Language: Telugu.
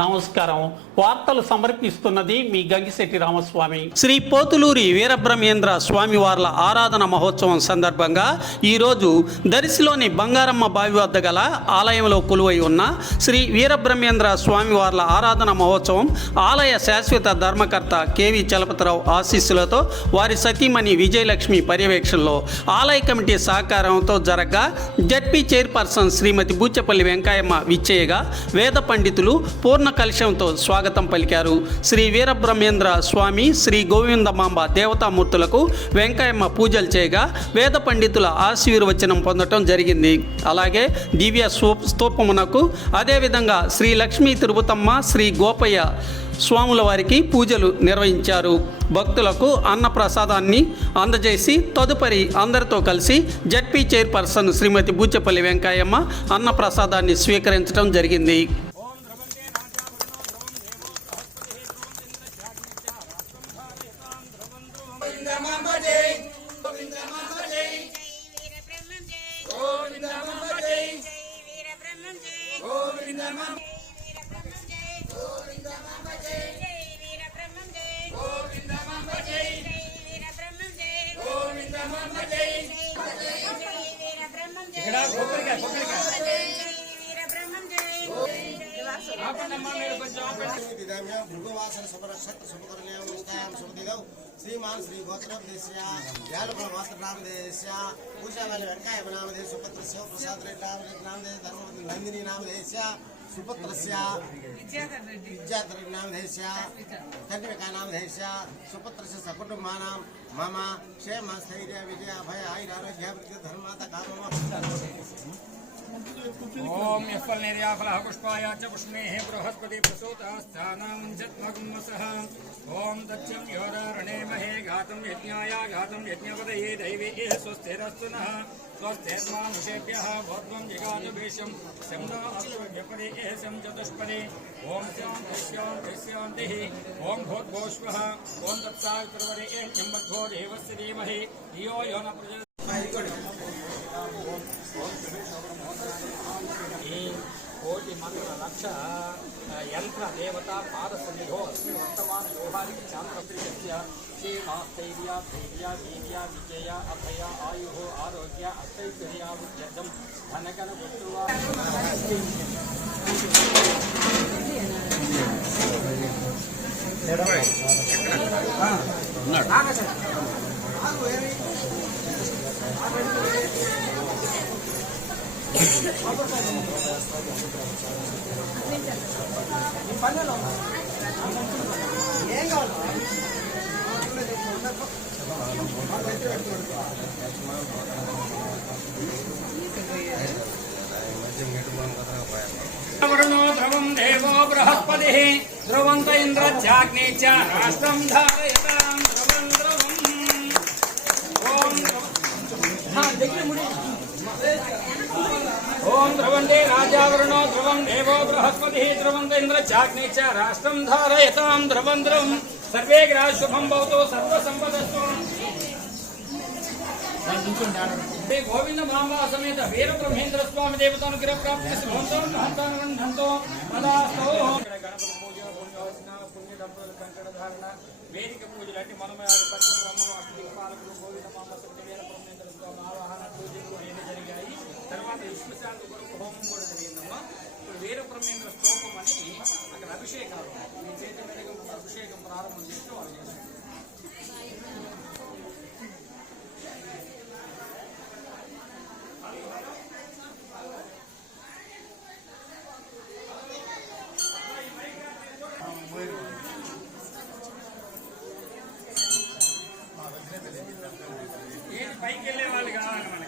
నమస్కారం. వార్తలు సమర్పిస్తున్నది మీ గంగిశెట్టి రామస్వామి. శ్రీ పోతులూరి వీరబ్రహ్మేంద్ర స్వామివార్ల ఆరాధన మహోత్సవం సందర్భంగా ఈరోజు దరిశిలోని బంగారమ్మ బావి వద్ద గల ఆలయంలో కొలువై ఉన్న శ్రీ వీరబ్రహ్మేంద్ర స్వామివార్ల ఆరాధన మహోత్సవం ఆలయ శాశ్వత ధర్మకర్త కేవి చలపతిరావు ఆశీస్సులతో వారి సతీమణి విజయలక్ష్మి పర్యవేక్షణలో ఆలయ కమిటీ సహకారంతో జరగగా జడ్పీ చైర్పర్సన్ శ్రీమతి బూచపల్లి వెంకయ్యమ్మ విచ్చేయగా వేద పండితులు పూర్ణ కలశంతో స్వాగతం పలికారు శ్రీ వీరబ్రహ్మేంద్ర స్వామి శ్రీ గోవిందమాంబ దేవతామూర్తులకు వెంకయ్యమ్మ పూజలు చేయగా వేద పండితుల ఆశీర్వచనం పొందటం జరిగింది. అలాగే దివ్య స్తూపమునకు అదేవిధంగా శ్రీ లక్ష్మీ తిరుపతమ్మ శ్రీ గోపయ్య స్వాముల వారికి పూజలు నిర్వహించారు. భక్తులకు అన్నప్రసాదాన్ని అందజేసి తదుపరి అందరితో కలిసి జడ్పీ చైర్పర్సన్ శ్రీమతి బూచెపల్లి వెంకయ్యమ్మ అన్న ప్రసాదాన్ని స్వీకరించడం జరిగింది. భృగువాసన సుభరక్షత్ సుభకర్ణ్యం నిష్టాం సుమతిదౌ శ్రీమాన్ శ్రీ గోత్రోపదేశ్య యాలకుల వాస్తరామదేశ్య పూజావాలి వెంకాయ నామదే సుపత్ర శివ ప్రసాద్ రెడ్డి రామరెడ్డి నామదే ధర్మవతి నందిని నామదేశ్య సుపత్రస్య విద్యాధర్ రెడ్డి నామదేశ్య కన్వికా నామదేశ్య సుపత్రస్య సకుటుంబానాం మమ క్షేమ స్థైర్య విజయ భయ ఆయురారోగ్యాభివృద్ధి ధర్మాత కామమ सौम्य फल निर्याफला पुष्पाया च पुष्णेः बृहस्पति प्रसूतः स्थानामुञ्चत्मगुम्मसः ॐ दक्षं योदारणेमहे घातं यज्ञाय घातं यज्ञपदये दैवेः स्वस्थिरस्तु नः। स्वस्थेर्मानुषेभ्यः भोद्वं जिगाजभीषं शं नो अस्तुभ्यपदे शं चतुष्पदे। ॐ श्यां कृष्यां कृष्यान्तिः ॐ भोद्भोष्वः। ॐ दत्सावित्रवरे एँ देवस्य धीमहि। यो यो न प्रज మంత్ర లక్ష యంత్ర దేవత పాద సన్నిధో అస్మి వర్తమాన యోహాని చాంద్రప్రియస్య క్షేమాస్థైర్య ధైర్య వీర్య విజయ అభయ ఆయు ఆరోగ్య అష్టైశ్వర్యావృద్ధం ధనగణ గుర్తువా వరుణో ధ్రువం దేవో బృహస్పతి ధ్రువంత ఇంద్రత్యాగ్ని రాజావరుణో ధ్రువం దేవో బృహస్పతి ధ్రువంత ఇంద్రత్యాగ్ని చ రాష్ట్రం ధారయతాం ధ్రువం సర్వే గ్రహ శుభం భవతు సర్వ సంపదస్తు శ్రీ గోవింద మాంబా సమేత వీర బ్రహ్మేంద్ర స్వామి దేవతానుగ్రహ ప్రాప్తి శుభంతో హంతానంతో పదాస్తో గణపతి పూజ పుణ్యోచన పుణ్య దంపతుల కంకణ ధారణ వేదిక పూజలు అంటే మనమయాలు పంచబ్రహ్మలు అష్టదిక్పాలకులు గోవింద మాంబ సమితి వీర బ్రహ్మేంద్ర స్వామి ఆవాహన పూజలు అన్ని జరిగాయి. తర్వాత విష్ణుశాంతి కొరకు హోమం కూడా జరిగిందమ్మా. ఇప్పుడు వీరబ్రహ్మేంద్ర స్తోపం అని అక్కడ అభిషేకాలు ఈ చేతి మీదకి అభిషేకం ప్రారంభం చేస్తూ వాళ్ళు చేస్తారు పైకి వెళ్ళే వాళ్ళు కావాలి